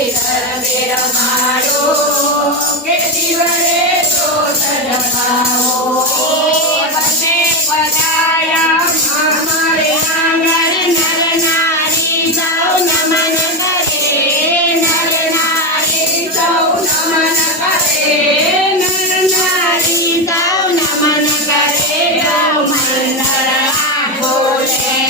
મારી ધરમે રમાડો કે જીવરે તો તડપાવો બંને પધાર્યા અમારે આંગણ નર નારી સૌ નમન કરે નર નારી સૌ નમન કરે નર નારી સૌ નમન કરે મંડળ બોલે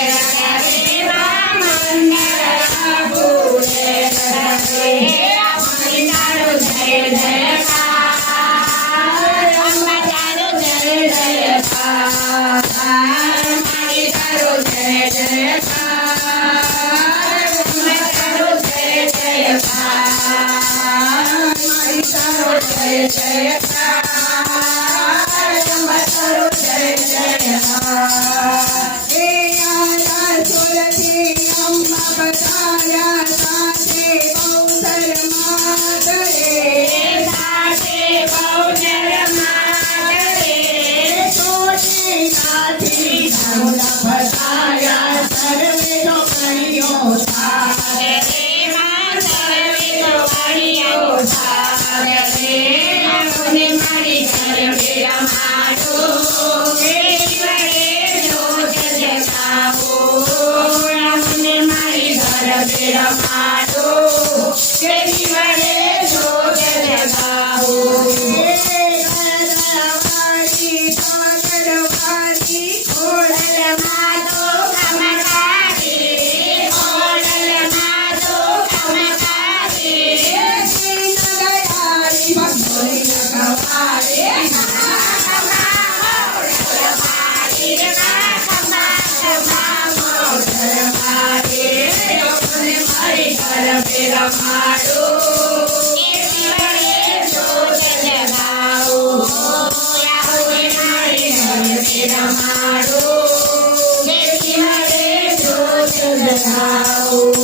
રમાડો